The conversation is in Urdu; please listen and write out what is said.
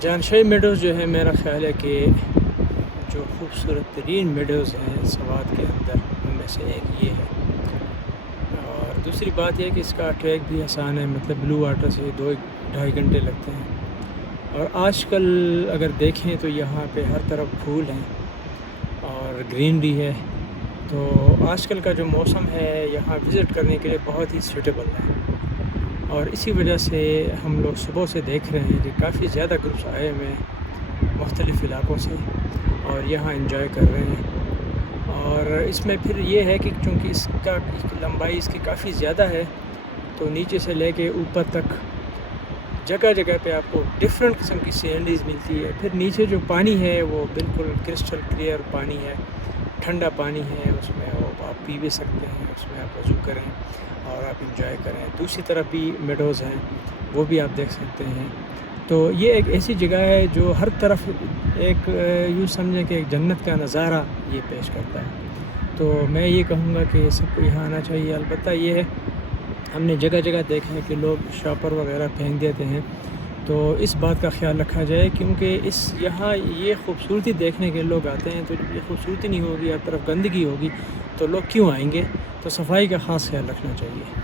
جانشاہی میڈوز جو ہے میرا خیال ہے کہ جو خوبصورت ترین میڈوز ہیں سوات کے اندر ان میں سے ایک یہ ہے، اور دوسری بات یہ ہے کہ اس کا ٹریک بھی آسان ہے، مطلب بلو واٹر سے 2-2.5 گھنٹے لگتے ہیں، اور آج کل اگر دیکھیں تو یہاں پہ ہر طرف پھول ہیں اور گرینری ہے، تو آج کل کا جو موسم ہے یہاں وزٹ کرنے کے لیے بہت ہی سوٹیبل ہے، اور اسی وجہ سے ہم لوگ صبح سے دیکھ رہے ہیں کہ کافی زیادہ گروپس آئے ہوئے ہیں مختلف علاقوں سے اور یہاں انجوائے کر رہے ہیں۔ اور اس میں پھر یہ ہے کہ چونکہ اس کا لمبائی اس کی کافی زیادہ ہے، تو نیچے سے لے کے اوپر تک جگہ جگہ پہ آپ کو ڈفرینٹ قسم کی سینریز ملتی ہے۔ پھر نیچے جو پانی ہے وہ بالکل کرسٹل کلیئر پانی ہے، ٹھنڈا پانی ہے، اس میں آپ پی بھی سکتے ہیں، اس میں آپ وضو کریں اور آپ انجوائے کریں۔ دوسری طرف بھی میڈوز ہیں، وہ بھی آپ دیکھ سکتے ہیں۔ تو یہ ایک ایسی جگہ ہے جو ہر طرف ایک یوں سمجھیں کہ ایک جنت کا نظارہ یہ پیش کرتا ہے، تو میں یہ کہوں گا کہ سب کو یہاں آنا چاہیے۔ البتہ یہ ہے ہم نے جگہ جگہ دیکھا ہے کہ لوگ شاپر وغیرہ پھینک دیتے ہیں، تو اس بات کا خیال رکھا جائے، کیونکہ یہاں یہ خوبصورتی دیکھنے کے لوگ آتے ہیں، تو جب یہ خوبصورتی نہیں ہوگی، ہر طرف گندگی ہوگی، تو لوگ کیوں آئیں گے؟ تو صفائی کا خاص خیال رکھنا چاہیے۔